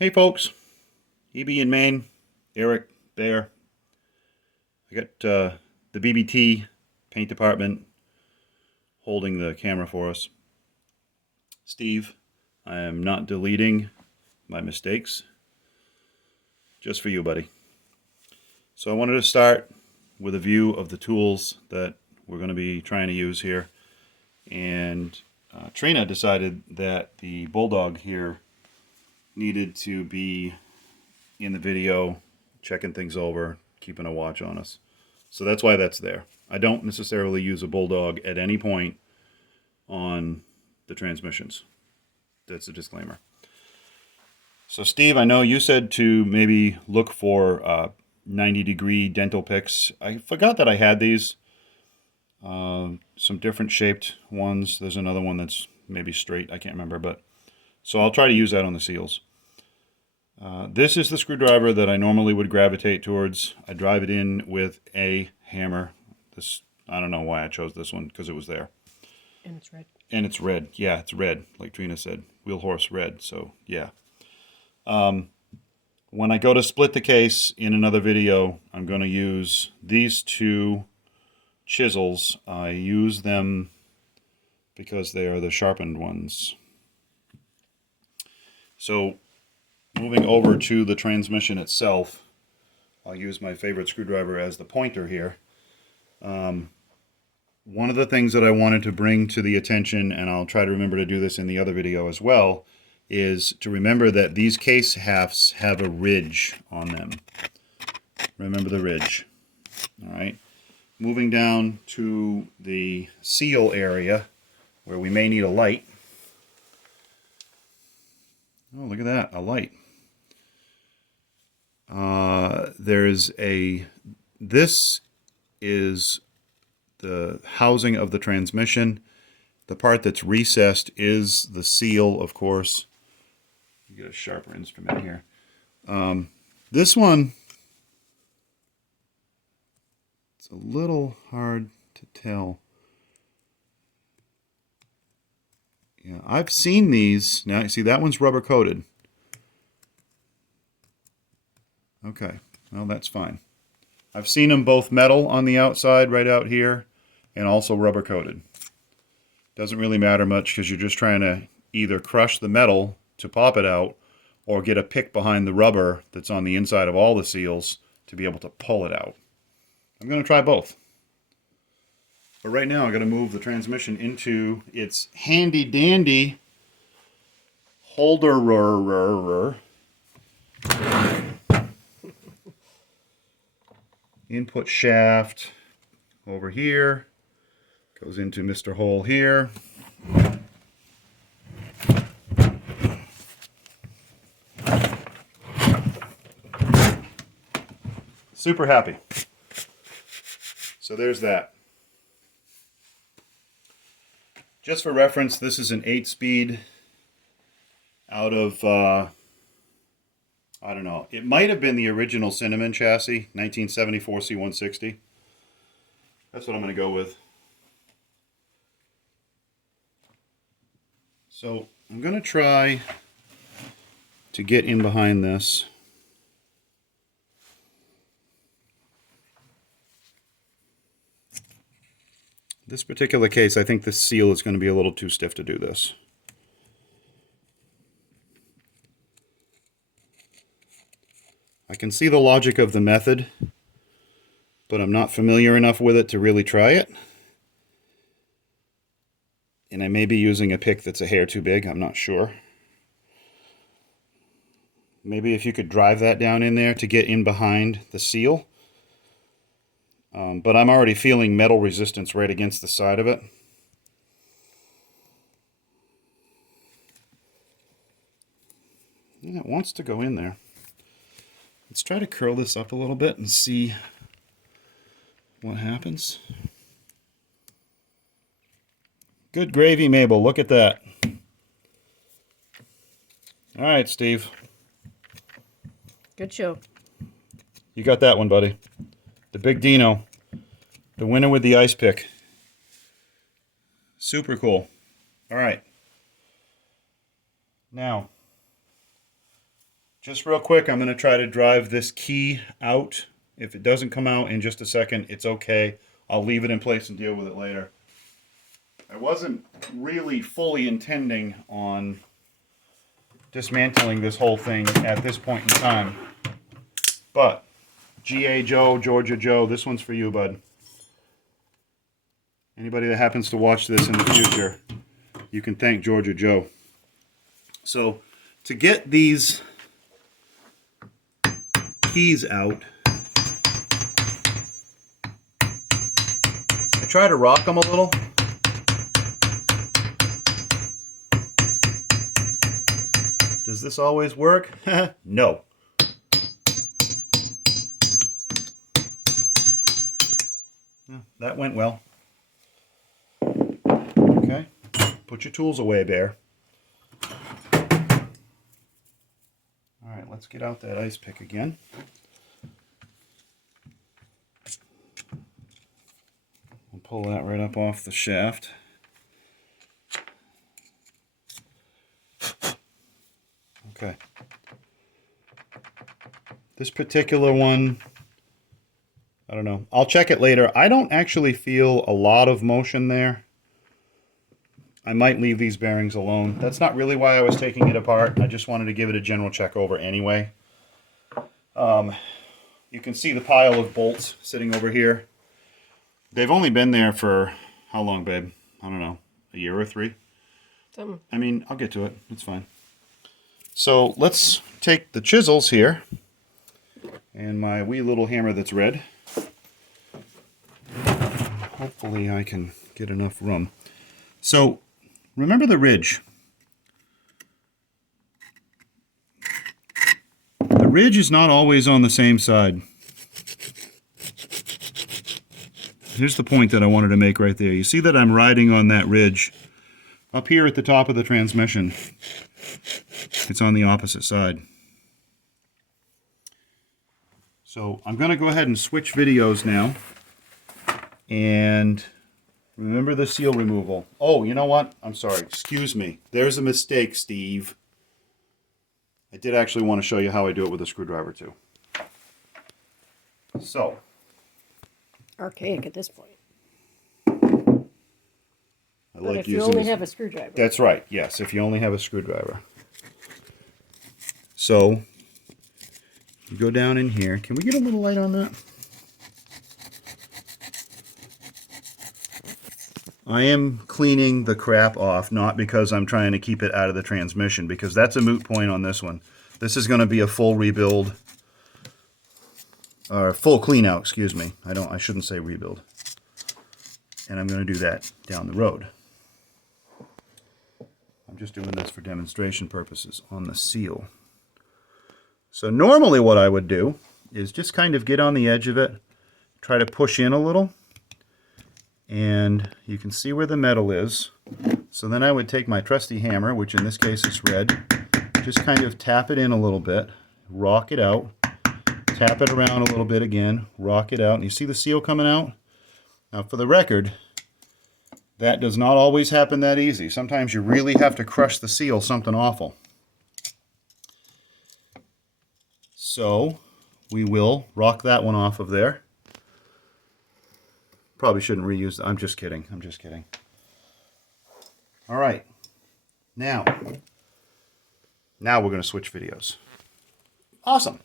Hey folks, EB in Maine, Eric, Bear. I got the BBT paint department holding the camera for us. Steve, I am not deleting my mistakes, just for you, buddy. So I wanted to start with a view of the tools that we're going to be trying to use here. And Trina decided that the Bulldog here needed to be in the video, checking things over, keeping a watch on us. So that's why that's there. I don't necessarily use a Bulldog at any point on the transmissions. That's a disclaimer. So Steve, I know you said to maybe look for 90-degree dental picks. I forgot that I had these. Some different shaped ones. There's another one that's maybe straight. I can't remember, but so I'll try to use that on the seals. This is the screwdriver that I normally would gravitate towards. I drive it in with a hammer. This, I don't know why I chose this one, because it was there. And it's red. And it's red. Yeah, it's red, like Trina said. Wheelhorse red, so yeah. When I go to split the case in another video, I'm going to use these two chisels. I use them because they are the sharpened ones. So moving over to the transmission itself, I'll use my favorite screwdriver as the pointer here. One of the things that I wanted to bring to the attention, and I'll try to remember to do this in the other video as well, is to remember that these case hafts have a ridge on them. Remember the ridge. All right. Moving down to the seal area, where we may need a light. Oh, look at that, a light. This is the housing of the transmission. The part that's recessed is the seal, of course. Get a sharper instrument here. This one, it's a little hard to tell. Yeah, I've seen these. Now, you see, that one's rubber coated. Okay, well, that's fine. I've seen them both metal on the outside right out here and also rubber coated. Doesn't really matter much because you're just trying to either crush the metal to pop it out or get a pick behind the rubber that's on the inside of all the seals to be able to pull it out. I'm going to try both. But right now I'm going to move the transmission into its handy dandy holder. Input shaft over here, goes into Mr. Hole here. Super happy. So there's that. Just for reference, this is an 8-speed out of I don't know. It might have been the original Cinnamon chassis, 1974 C160. That's what I'm going to go with. So I'm going to try to get in behind this. This particular case, I think the seal is going to be a little too stiff to do this. I can see the logic of the method, but I'm not familiar enough with it to really try it. And I may be using a pick that's a hair too big, I'm not sure. Maybe if you could drive that down in there to get in behind the seal. But I'm already feeling metal resistance right against the side of it. And it wants to go in there. Let's try to curl this up a little bit and see what happens. Good gravy, Mabel. Look at that. All right, Steve. Good show. You got that one, buddy. The Big Dino. The winner with the ice pick. Super cool. All right. Now, just real quick, I'm going to try to drive this key out. If it doesn't come out in just a second, it's okay. I'll leave it in place and deal with it later. I wasn't really fully intending on dismantling this whole thing at this point in time. But, G.A. Joe, Georgia Joe, this one's for you, bud. Anybody that happens to watch this in the future, you can thank Georgia Joe. So, to get these keys out, I try to rock them a little. Does this always work? No. That went well. Okay. Put your tools away, Bear. Alright, let's get out that ice pick again. We'll pull that right up off the shaft. Okay. This particular one, I don't know. I'll check it later. I don't actually feel a lot of motion there. I might leave these bearings alone. That's not really why I was taking it apart. I just wanted to give it a general check over anyway. You can see the pile of bolts sitting over here. They've only been there for, how long, babe? I don't know, a year or 3? I mean, I'll get to it. It's fine. So let's take the chisels here and my wee little hammer that's red. Hopefully I can get enough room. So remember the ridge. The ridge is not always on the same side. Here's the point that I wanted to make right there. You see that I'm riding on that ridge. Up here at the top of the transmission, it's on the opposite side. So I'm going to go ahead and switch videos now. And remember the seal removal. Oh, you know what? I'm sorry. Excuse me. There's a mistake, Steve. I did actually want to show you how I do it with a screwdriver too. So. Archaic at this point. But if you only have a screwdriver. That's right. Yes, if you only have a screwdriver. So, you go down in here. Can we get a little light on that? I am cleaning the crap off, not because I'm trying to keep it out of the transmission, because that's a moot point on this one. This is going to be a full rebuild, or full clean out, excuse me. I shouldn't say rebuild. And I'm going to do that down the road. I'm just doing this for demonstration purposes on the seal. So normally what I would do is just kind of get on the edge of it, try to push in a little, and you can see where the metal is. So then I would take my trusty hammer, which in this case is red, just kind of tap it in a little bit, rock it out, tap it around a little bit again, rock it out, and you see the seal coming out? Now for the record, that does not always happen that easy. Sometimes you really have to crush the seal something awful. So we will rock that one off of there. Probably shouldn't reuse that. I'm just kidding. I'm just kidding. All right. Now we're going to switch videos. Awesome.